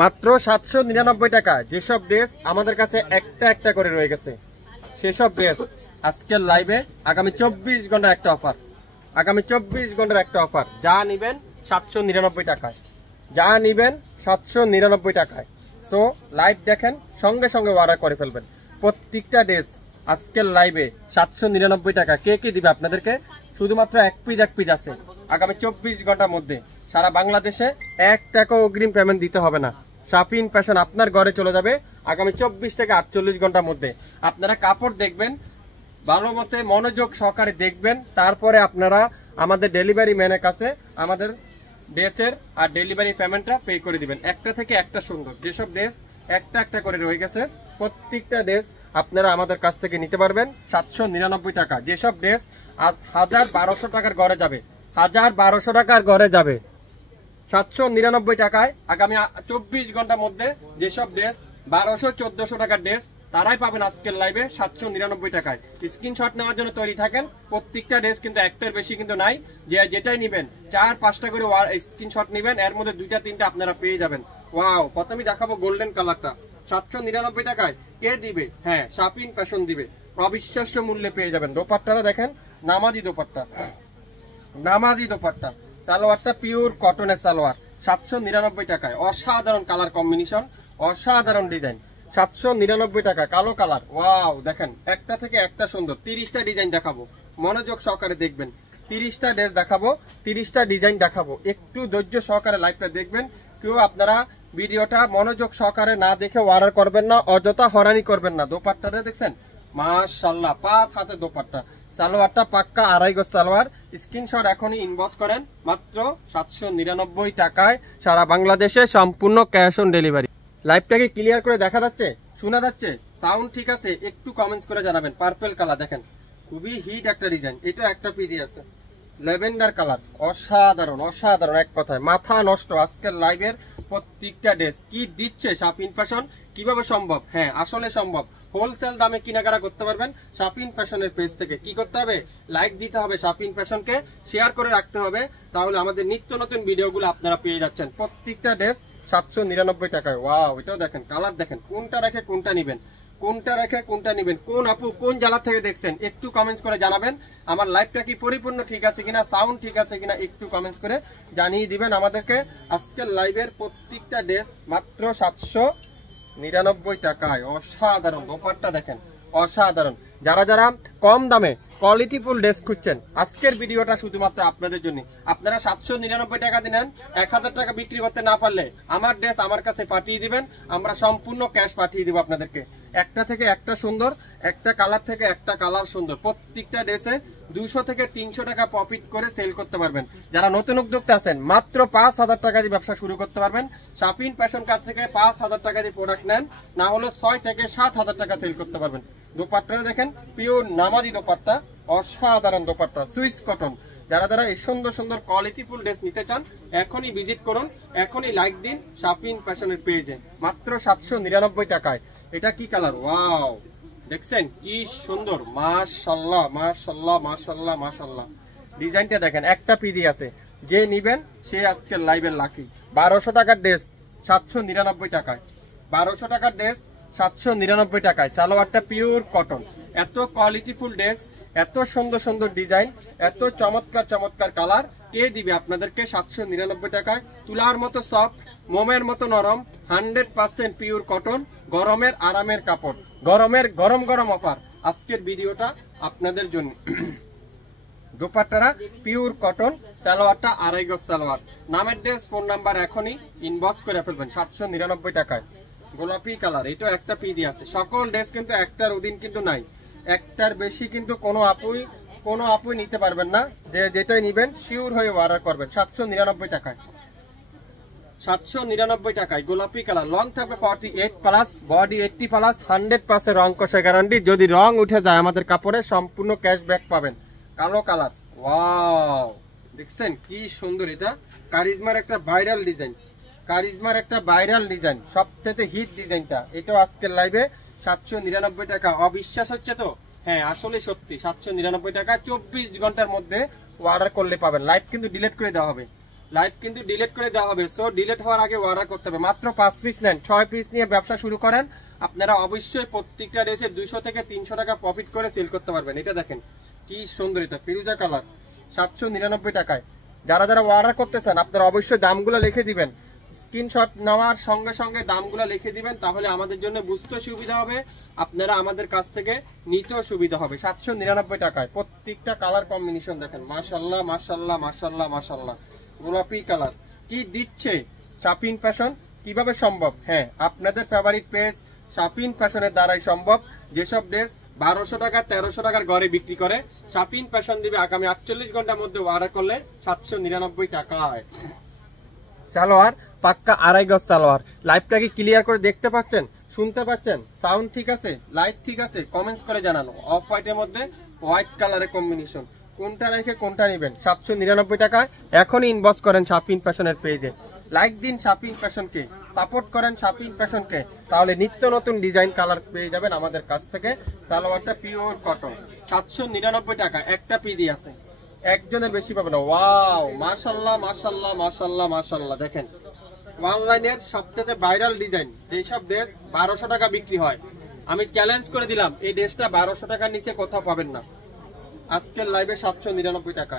মাত্র 799 টাকা। যেসব ড্রেস আমাদের কাছে একটা একটা করে রয়ে গেছে সেসব ড্রেস আজকের লাইভে আগামী 24 ঘন্টার একটা অফার, আগামী 24 ঘন্টার একটা অফার। যা নিবেন 799 টাকায়, যা নিবেন 799 টাকায়। সো লাইভ দেখেন, সঙ্গে সঙ্গে অর্ডার করে ফেলবেন। প্রত্যেকটা ড্রেস আজকের লাইভে 799 টাকা। কে কি দিবে আপনাদেরকে? শুধুমাত্র এক পিস আছে। আগামী 24 ঘন্টার মধ্যে সারা বাংলাদেশে 1 টাকাও অগ্রিম পেমেন্ট দিতে হবে না। শাপিন ফ্যাশন আপনার ঘরে চলে যাবে আগামী 24 থেকে 48 ঘন্টার মধ্যে। আপনারা কাপড় দেখবেন, ভালো মতে মনোযোগ সহকারে দেখবেন, তারপরে আপনারা আমাদের ডেলিভারি ম্যানের কাছে আমাদের ড্রেসের আর ডেলিভারি পেমেন্টটা পে করে দিবেন। একটা থেকে একটা সুন্দর, যেসব ড্রেস একটা একটা করে রয়ে গেছে প্রত্যেকটা ড্রেস আপনারা আমাদের কাছ থেকে নিতে পারবেন 799 টাকা। যেসব ড্রেস 1200 টাকার ঘরে যাবে, 1200 টাকার ঘরে যাবে 799 টাকায়। আগামী 24 ঘন্টার মধ্যে যেসব ড্রেস 1200-1400 টাকার ড্রেস তারাই পাবেন আজকের লাইভে 799 টাকায়। স্ক্রিনশট নেওয়ার জন্য তৈরি থাকেন। প্রত্যেকটা ড্রেস কিন্তু একটার বেশি কিন্তু নাই, যে যেটাই নিবেন 4-5টা করে স্ক্রিনশট নিবেন, এর মধ্যে 2-3টা আপনারা পেয়ে যাবেন। ওয়াও, প্রথমেই দেখাবো গোল্ডেন কালারটা 799 টাকায়। কে দিবে? হ্যাঁ, শাপিন ফ্যাশন দিবে। অবিশ্বাস্য মূল্যে পেয়ে যাবেন। দোপাট্টাটা দেখেন, নামাজি দোপাট্টা, নামাজি দোপাট্টা। সালোয়ারটা পিওর কটনের সালোয়ার 799 টাকায়। অসাধারণ কালার কম্বিনেশন, অসাধারণ ডিজাইন। 799 টাকা, কালো কালার। ওয়াও, দেখেন একটা থেকে একটা সুন্দর। 30টা ডিজাইন দেখাবো, মনোযোগ সহকারে দেখবেন। 30টা ড্রেস দেখাবো, 30টা ডিজাইন দেখাবো। একটু ধৈর্য সহকারে লাইভটা দেখবেন। কেউ আপনারা ভিডিওটা মনোযোগ সহকারে না দেখে অর্ডার করবেন না, অযথা হরানি করবেন না। দোপাট্টাটা দেখছেন, মাশাআল্লাহ, 5 হাতে দোপাট্টা। সালোয়ারটা পাক্কা আড়াই গজ সালোয়ার। স্ক্রিনশট এখনই ইনবক্স করেন মাত্র 799 টাকায়, সারা বাংলাদেশে সম্পূর্ণ ক্যাশ অন ডেলিভারি। লাইভটাকে ক্লিয়ার করে দেখা যাচ্ছে, শোনা যাচ্ছে, সাউন্ড ঠিক আছে? একটু কমেন্টস করে জানাবেন। পার্পল কালার দেখেন, খুবই হিট একটা ডিজাইন। এটা একটা পিডি আছে ল্যাভেন্ডার কালার, অসাধারণ, অসাধারণ, এক কথায় মাথা নষ্ট। আজকের লাইভের প্রত্যেকটা ড্রেস কি দিচ্ছে শাপিন ফ্যাশন। কিভাবে সম্ভব? হ্যাঁ, আসলে সম্ভব। হোলসেল দামে কেনাকাটা করতে পারবেন শাপিন ফ্যাশনের পেজ থেকে। কি করতে হবে? লাইক দিতে হবে, শাপিন ফ্যাশনকে শেয়ার করে রাখতে হবে, তাহলে আমাদের নিত্য নতুন ভিডিওগুলো আপনারা পেয়ে যাচ্ছেন। প্রত্যেকটা ড্রেস 799 টাকায়। ওয়াও, এটাও দেখেন, কালার দেখেন। কোনটা রেখে কোনটা নিবেন, কোনটা রেখে কোনটা নিবেন। কোন আপু কোন জেলা থেকে দেখছেন একটু কমেন্টস করে জানাবেন। আমার লাইভটা কি পরিপূর্ণ ঠিক আছে কিনা, সাউন্ড ঠিক আছে কিনা একটু কমেন্টস করে জানিয়ে দিবেন আমাদেরকে। আজকের লাইভের প্রত্যেকটা ড্রেস মাত্র 799 টাকায়। অসাধারণ দোপাট্টা দেখেন, অসাধারণ। যারা যারা কম দামে কোয়ালিটিফুল ড্রেস খুঁজছেন, আজকের ভিডিওটা শুধুমাত্র আপনাদের জন্য। আপনারা 799 টাকা দিলেন, 1000 টাকা বিক্রি করতে না পারলে আমার ড্রেস আমার কাছে পাঠিয়ে দিবেন, আমরা সম্পূর্ণ ক্যাশ পাঠিয়ে দিব আপনাদেরকে। একটা থেকে একটা সুন্দর, একটা কালার থেকে একটা কালার সুন্দর। প্রত্যেকটা ড্রেসে 200 থেকে 300 টাকা প্রফিট করে সেল করতে পারবেন। যারা নতুন উদ্যোক্তা আছেন, মাত্র 5000 টাকা দিয়ে ব্যবসা শুরু করতে পারবেন। শাপিন ফ্যাশন কাছ থেকে 5000 টাকা দিয়ে প্রোডাক্ট নেন, না হলে 6 থেকে 7000 টাকা সেল করতে পারবেন। দোপাট্টাটা দেখেন, পিওর নামাজি দোপাট্টা, অসাধারণ দোপাট্টা, সুইস কটন। যারা যারা এই সুন্দর সুন্দর কোয়ালিটিফুল ড্রেস নিতে চান, এখনই ভিজিট করুন, এখনই লাইক দিন শাপিন ফ্যাশনের পেজে। মাত্র 799 টাকায়। এটা কি কালার? ওয়াও, দেখছেন কি সুন্দর, মাশাআল্লাহ, মাশাআল্লাহ, মাশাআল্লাহ, মাশাআল্লাহ। ডিজাইনটা দেখেন, একটা পিডি আছে। যে নিবেন সে আজকের লাইভের লাকি। 1200 টাকার ড্রেস 799 টাকায়। 1200 টাকার ড্রেস 799 টাকায়। সালোয়ারটা পিওর কটন। এত কোয়ালিটিফুল ড্রেস, এত সুন্দর সুন্দর ডিজাইন, এত চমৎকার চমৎকার কালার কে দিবে আপনাদেরকে 799 টাকায়? তুলার মতো সফট, মোমের মতো নরম, 100% পিওর কটন, গরমের আরামের কাপড়, গরমের গরম গরম অফার। আজকের ভিডিওটা আপনাদের জন্য। দোপাট্টারা পিওর কটন, সালোয়ারটা আড়াই গজ সালোয়ার। নামের ড্রেস, ফোন নাম্বার এখনই ইনবক্স করে ফেলবেন 799 টাকায়। গোলাপি কালার, এটা একটা পিডি আছে। সকল ড্রেস কিন্তু একটার অধীন কিন্তু নাই, একটার বেশি কিন্তু কোনো আপুই নিতে পারবেন না। যে যেটাই নিবেন শিওর হয়ে অর্ডার করবেন 799 টাকায়। 799 টাকায় গোলাপি কালার। লং থাকবে 48+, বডি 80+, 100% রং কষা গ্যারান্টি। যদি রং উঠে যায় আমাদের কাপড়ে সম্পূর্ণ ক্যাশব্যাক পাবেন। কালো কালার, ওয়াও, দেখছেন কি সুন্দর। এটা কারিজমার একটা ভাইরাল ডিজাইন, কারিজমার একটা ভাইরাল ডিজাইন, সবথেকে হিট ডিজাইনটা। এটাও আজকের লাইভে 799 টাকা। অবিশ্বাস হচ্ছে তো? হ্যাঁ, আসলে সত্যি। 799 টাকা 24 ঘন্টার মধ্যে অর্ডার করলে পাবেন। লাইভ কিন্তু ডিলিট করে দেওয়া হবে। লাইভ কিন্তু ডিলিট করে দেওয়া হবে, সো ডিলিট হওয়ার আগে অর্ডার করতে হবে। মাত্র 5 পিস নেন, 6 পিস নিয়ে ব্যবসা শুরু করেন, আপনারা অবশ্যই প্রত্যেকটা ড্রেসে 200 থেকে 300 টাকা প্রফিট করে সেল করতে পারবেন। এটা দেখেন কি সুন্দর, এটা ফিরোজা কালার 799 টাকায়। যারা যারা অর্ডার করতে চান আপনারা অবশ্যই দামগুলো লিখে দিবেন, স্ক্রিনশট নেওয়ার সঙ্গে সঙ্গে দামগুলো লিখে দিবেন, তাহলে আমাদের জন্য বুঝতে সুবিধা হবে, আপনারা আমাদের কাছ থেকে নিতেও সুবিধা হবে। 799 টাকায় প্রত্যেকটা কালার কম্বিনেশন দেখেন, মাশাআল্লাহ মাশাআল্লাহ মাশাআল্লাহ মাশাআল্লাহ। গোলাপি কালার কি দিচ্ছে শাপিন ফ্যাশন, কিভাবে সম্ভব? হ্যাঁ, আপনাদের ফেভারিট পেজ শাপিন ফ্যাশনের দ্বারাই সম্ভব। যেসব ড্রেস 1200 টাকা 1300 টাকার ঘরে বিক্রি করে, শাপিন ফ্যাশন দিবে আগামী 48 ঘন্টার মধ্যে অর্ডার করলে 799 টাকায়। সালোয়ার পাক্কা আড়াই গজ সালোয়ার। লাইভটা কি ক্লিয়ার করে দেখতে পাচ্ছেন, শুনতে পাচ্ছেন? সাউন্ড ঠিক আছে, লাইট ঠিক আছে? কমেন্টস করে জানানো। অফ হোয়াইটের মধ্যে হোয়াইট কালারের কম্বিনেশন, কোনটা রেখে কোনটা নেবেন? 799 টাকায় এখনই ইনবক্স করেন শাপিন ফ্যাশনের পেজে, লাইক দিন শাপিন ফ্যাশনকে, সাপোর্ট করেন শাপিন ফ্যাশনকে, তাহলে নিত্য নতুন ডিজাইন কালার পেয়ে যাবেন আমাদের কাছ থেকে। সালোয়ারটা পিওর কটন, 799 টাকা, একটা পিডি আছে, একজনের বেশি পাবে না। ওয়াও মাশাআল্লাহ মাশাআল্লাহ মাশাআল্লাহ মাশাআল্লাহ। দেখেন অনলাইনের সবথেকে ভাইরাল ডিজাইন, যেসব ড্রেস 1200 টাকা বিক্রি হয়, আমি চ্যালেঞ্জ করে দিলাম এই ড্রেসটা 1200 টাকার নিচে কোথাও পাবেন না। আজকের লাইভে 799 টাকা,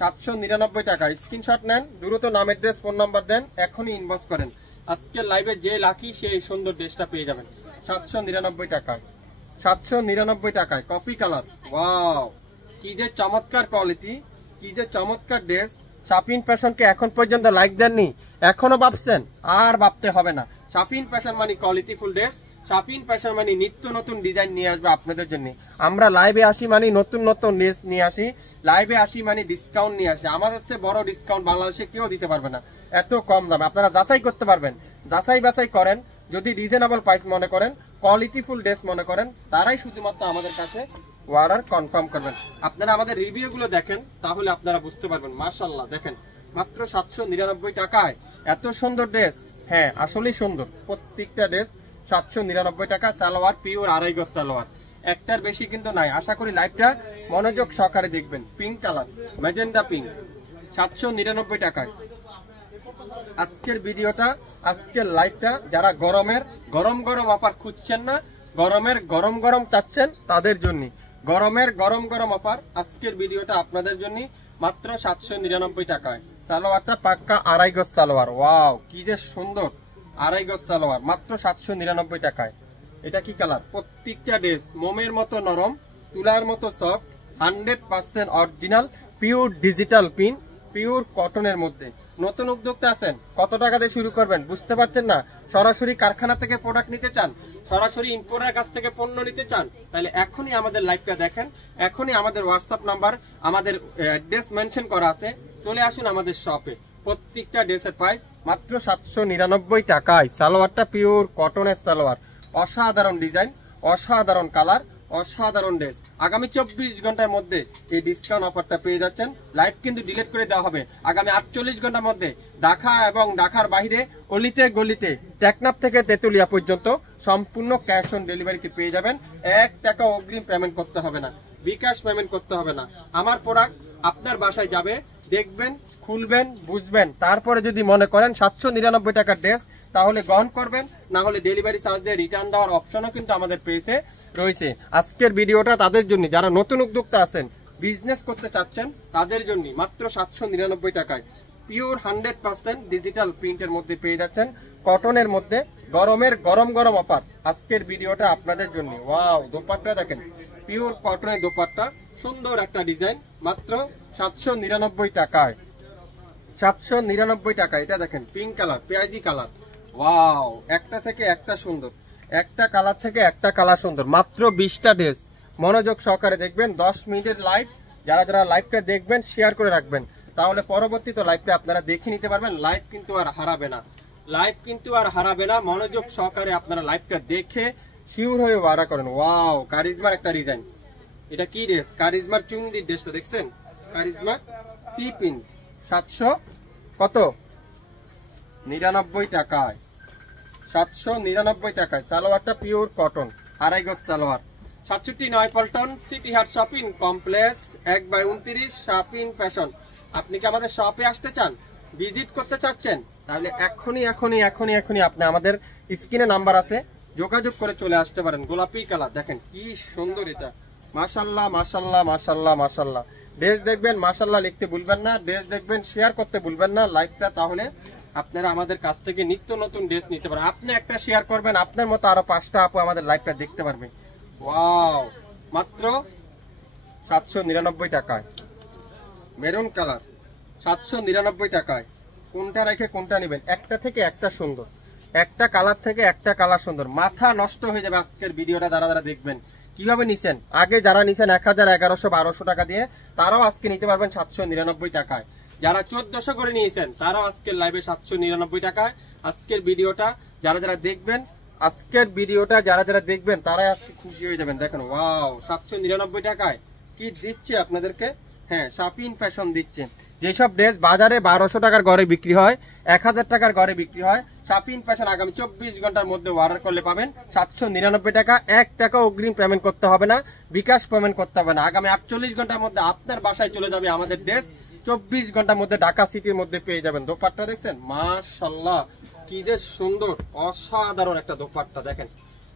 799 টাকা। স্ক্রিনশট নেন, দ্রুত নামের ড্রেস ফোন নাম্বার দেন, এখনই ইনবক্স করেন। আজকের লাইভে যে লাকি সেই সুন্দর ড্রেসটা পেয়ে যাবেন 799 টাকায়। 799 টাকায় কফি কালার, ওয়াও কি যে চমৎকার কোয়ালিটি, কি যে চমৎকার ড্রেস। শাপিন ফ্যাশনকে এখন পর্যন্ত লাইক দেননি, এখনো ভাবছেন? আর ভাবতে হবে না। শাপিন ফ্যাশন মানে কোয়ালিটিফুল ড্রেস, শাপিন ফ্যাশন মানে নিত্য নতুন ডিজাইন নিয়ে আসবে আপনাদের জন্য। আমরা লাইভে আসি মানে নতুন নতুন ড্রেস নিয়ে আসি, লাইভে আসি মানে ডিসকাউন্ট নিয়ে আসি। আমাদের চেয়ে বড় ডিসকাউন্ট বাংলাদেশে কেউ দিতে পারবে না, এত কম দামে। আপনারা যাচাই করতে পারবেন, যাচাই বাছাই করেন, যদি রিজনেবল প্রাইস মনে করেন, কোয়ালিটিফুল ড্রেস মনে করেন, তারাই শুধুমাত্র আমাদের কাছে অর্ডার কনফার্ম করবেন। আপনারা আমাদের রিভিউগুলো দেখেন, তাহলে আপনারা বুঝতে পারবেন। মাশাআল্লাহ দেখেন, মাত্র 799 টাকায় এত সুন্দর ড্রেস। হ্যাঁ আসলেই সুন্দর প্রত্যেকটা ড্রেস। 799 টাকা, সালোয়ার পিওর আড়াই গজ সালোয়ার, একটার বেশি কিন্তু নাই। আশা করি লাইভটা মনোযোগ সহকারে দেখবেন। পিঙ্ক কালার, ম্যাজেন্ডা পিঙ্ক, 799 টাকায় আজকের ভিডিওটা, আজকের লাইভটা। যারা গরমের গরম গরম অফার খুঁজছেন না, গরমের গরম গরম চাচ্ছেন, তাদের জন্য গরমের গরম গরম অফার। আজকের ভিডিওটা আপনাদের জন্য মাত্র 799 টাকায়। সালোয়ারটা পাক্কা আড়াই গজ সালোয়ার, ওয়াও কি যে সুন্দর আড়াই গজ সালোয়ার, মাত্র 799 টাকায়। এটা কি কালার? প্রত্যেকটা ড্রেস মোমের মতো নরম, তুলার মতো soft, 100% original pure digital pin, pure কটনের মধ্যে। নতুন উদ্যোক্তা আছেন, কত টাকা দিয়ে শুরু করবেন বুঝতে পারছেন না? সরাসরি কারখানা থেকে প্রোডাক্ট নিতে চান, সরাসরি ইম্পোর্টারের কাছ থেকে পণ্য নিতে চান, তাহলে এখনই আমাদের লাইভটা দেখেন, এখনই আমাদের হোয়াটসঅ্যাপ নাম্বার, আমাদের অ্যাড্রেস মেনশন করা আছে, চলে আসুন আমাদের শপে। প্রত্যেকটা ড্রেসের প্রাইস মাত্র 799 টাকায়। সালোয়ারটা পিওর কটনের সালোয়ার, অসাধারণ ডিজাইন, অসাধারণ কালার, অসাধারণ ড্রেস। আগামী 24 ঘন্টার মধ্যে এই ডিসকাউন্ট অফারটা পেয়ে যাচ্ছেন। লাইভ কিন্তু ডিলিট করে দেওয়া হবে আগামী 48 ঘন্টার মধ্যে। ঢাকা এবং ঢাকার বাইরে অলিতে গলিতে, টেকনাফ থেকে তেতুলিয়া পর্যন্ত সম্পূর্ণ ক্যাশ অন ডেলিভারিতে পেয়ে যাবেন। 1 টাকা অগ্রিম পেমেন্ট করতে হবে না, বিকাশ পেমেন্ট করতে হবে না। আমার প্রোডাক্ট আপনার বাসায় যাবে, দেখবেন, খুলবেন, বুঝবেন, তারপরে যদি মনে করেন 799 টাকার ড্রেস, তাহলে গ্রহণ করবেন, না হলে ডেলিভারি চার্জ দিয়ে রিটার্ন দেওয়ার অপশনও কিন্তু আমাদের পেজে রয়েছে। আজকের ভিডিওটা তাদের জন্য যারা নতুন উদ্যোক্তা আছেন, বিজনেস করতে চাচ্ছেন, তাদের জন্য মাত্র 799 টাকায় পিওর 100% ডিজিটাল প্রিন্টের মধ্যে পেয়ে যাচ্ছেন, কটনের মধ্যে। গরমের গরম গরম অফার, আজকের ভিডিওটা আপনাদের জন্য। ওয়াও দোপাট্টা দেখেন, পিওর কটনের দোপাট্টা, সুন্দর একটা ডিজাইন, মাত্র 799 টাকায়। 799 টাকা। এটা দেখেন পিঙ্ক কালার, পেঁয়াজি কালার, ওয়াও একটা থেকে একটা সুন্দর, একটা কালার থেকে একটা কালার সুন্দর। মাত্র 20টা ড্রেস, মনোযোগ সহকারে দেখবেন। 10 মিনিটের লাইভ, যারা যারা লাইভটা দেখবেন শেয়ার করে রাখবেন, তাহলে পরবর্তীতে লাইভটা আপনারা দেখে নিতে পারবেন। লাইভ কিন্তু আর হারাবে না, লাইভ কিন্তু আর হারাবে না। মনোযোগ সহকারে আপনারা লাইভটা দেখে শিওর হয়ে অর্ডার করেন। ওয়াও কারিজমার একটা ডিজাইন, এটা কি ড্রেস? কারিজমার চুন্দির ড্রেসটা দেখছেন, কারিজমার সি পিন, 799 টাকায়। 799 টাকায় সালোয়ারটা পিওর কটন, আড়াই গজ সালোয়ার। 67 পল্টন সিটি হাট শপিং কমপ্লেক্স 1/29 শাপিন ফ্যাশন। আপনি কি আমাদের শপে আসতে চান? ভিজিট করতে চাচ্ছেন তাহলে এখনই আপনি আমাদের স্ক্রিনে নাম্বার আছে, যোগাযোগ করে চলে আসতে পারেন। গোলাপি কালার দেখেন কি সুন্দর, এটা মাশাল্লাহ মাশাল্লাহ মাশাল্লাহ মাশাল্লাহ। ড্রেস দেখবেন মাশাল্লাহ লিখতে ভুলবেন না, ড্রেস দেখবেন শেয়ার করতে ভুলবেন না লাইভটা, তাহলে আপনারা আমাদের কাছ থেকে নিত্য নতুন ড্রেস নিতে পারেন। আপনি একটা শেয়ার করবেন, আপনার মতো আরো 5টা আপু আমাদের লাইভটা দেখতে পারবে। ওয়াও, মাত্র 799 টাকায় মেরুন কালার, 799 টাকায়। কোনটা রেখে কোনটা নেবেন, একটা থেকে একটা সুন্দর, একটা কালার থেকে একটা কালার সুন্দর, মাথা নষ্ট হয়ে যাবে আজকের ভিডিওটা যারা যারা দেখবেন। কিভাবে নিছেন, আগে যারা নিছেন 1000, 1100, 1200 টাকা দিয়ে, তারাও আজকে নিতে পারবেন 799 টাকায়। যারা 1400 করে নিয়েছেন তারাও আজকের লাইভে 799 টাকায়। আজকের ভিডিওটা যারা যারা দেখবেন, তারাই আজকে খুশি হয়ে যাবেন। দেখেন ওয়াও, 799 টাকায় কি দিচ্ছে আপনাদেরকে। হ্যাঁ, শাপিন ফ্যাশন দিচ্ছে। যেসব ড্রেস বাজারে 1200 টাকার ঘরে বিক্রি হয়, 1000 টাকার ঘরে বিক্রি হয়, শাপিন ফ্যাশন আগামী 24 ঘন্টার মধ্যে অর্ডার করলে পাবেন 799 টাকা। 1 টাকা অগ্রিম পেমেন্ট করতে হবে না, বিকাশ পেমেন্ট করতে হবে না। আগামী 48 ঘন্টার মধ্যে আপনার বাসায় চলে যাবে আমাদের ড্রেস। 24 ঘন্টার মধ্যে ঢাকা সিটির মধ্যে পেয়ে যাবেন। দোপাট্টা দেখছেন মাশাআল্লাহ কি যে সুন্দর, অসাধারণ একটা দোপাট্টা। দেখেন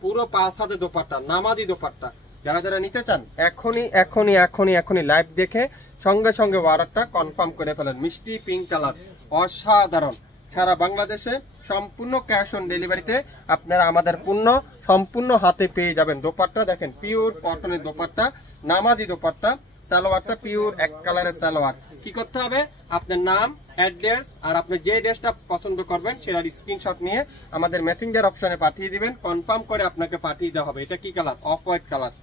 পুরো 5 হাতে দোপাট্টা, নামাজি দোপাট্টা। যারা যারা নিতে চান এখনই লাইভ দেখে সঙ্গে সঙ্গে অর্ডারটা কনফার্ম করে ফেলেন। মিষ্টি পিঙ্ক কালার, অসাধারণ। সারা বাংলাদেশে সম্পূর্ণ ক্যাশ অন ডেলিভারিতে আপনারা আমাদের পণ্য সম্পূর্ণ হাতে পেয়ে যাবেন। দোপাট্টা দেখেন পিওর কটনের দোপাট্টা, নামাজি দোপাট্টা। সালোয়ারটা পিওর এক কালারের সালোয়ার। কি করতে হবে, আপনার নাম, অ্যাড্রেস আর আপনি যে ড্রেসটা পছন্দ করবেন সেটার স্ক্রিনশট নিয়ে আমাদের মেসেঞ্জার অপশনে পাঠিয়ে দিবেন। কনফার্ম করে আপনাকে পাঠিয়ে দেওয়া হবে। এটা কি কালার, অফ হোয়াইট কালার,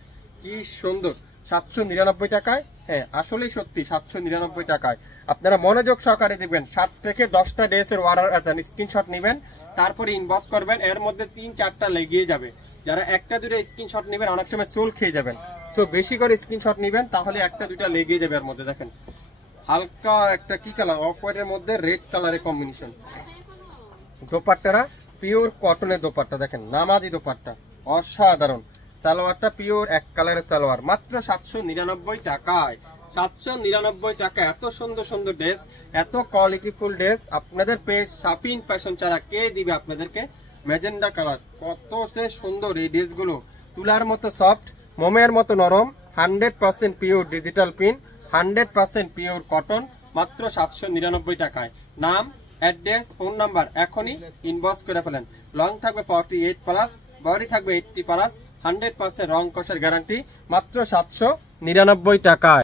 কি সুন্দর। 799 টাকায়, হ্যাঁ আসলেই সত্যি 799 টাকায়। আপনারা মনোযোগ সহকারে দেখবেন। 7 থেকে 10টা ড্রেসের অর্ডার স্ক্রিনশট নেবেন, তারপরে ইনবক্স করবেন। এর মধ্যে 3-4টা লেগিয়ে যাবে। যারা 1টা 2টা স্ক্রিনশট নেবেন অনেক সময় সোল খেয়ে যাবেন। সো বেশি করে স্ক্রিনশট নেবেন, তাহলে 1টা 2টা লেগিয়ে যাবে। এর মধ্যে দেখেন হালকা একটা কি কালার, অফ হোয়াইটের মধ্যে রেড কালারের কম্বিনেশন। দোপাট্টারা পিওর কটনের দোপাট্টা, দেখেন নামাজি দোপাট্টা, অসাধারণ। সালোয়ারটা পিওর এক কালারের সালোয়ার, মাত্র 799 টাকায়। 799 টাকা। এত সুন্দর সুন্দর ড্রেস, এত কোয়ালিটিফুল ড্রেস আপনাদের পেজ শাপিন ফ্যাশন ছাড়া কে দিবে আপনাদেরকে। ম্যাজেন্ডা কালার, কত সুন্দর এই ড্রেসগুলো, তুলার মতো সফট, মোমের মতো নরম, 100% pure digital print, 100% pure cotton, মাত্র 799 টাকায়। নাম, অ্যাড্রেস, ফোন নাম্বার এখনই ইনবক্স করে ফেলেন। লং থাকবে 48+, বডি থাকবে 80+, 100% রং কষের গ্যারান্টি, মাত্র 799 টাকায়।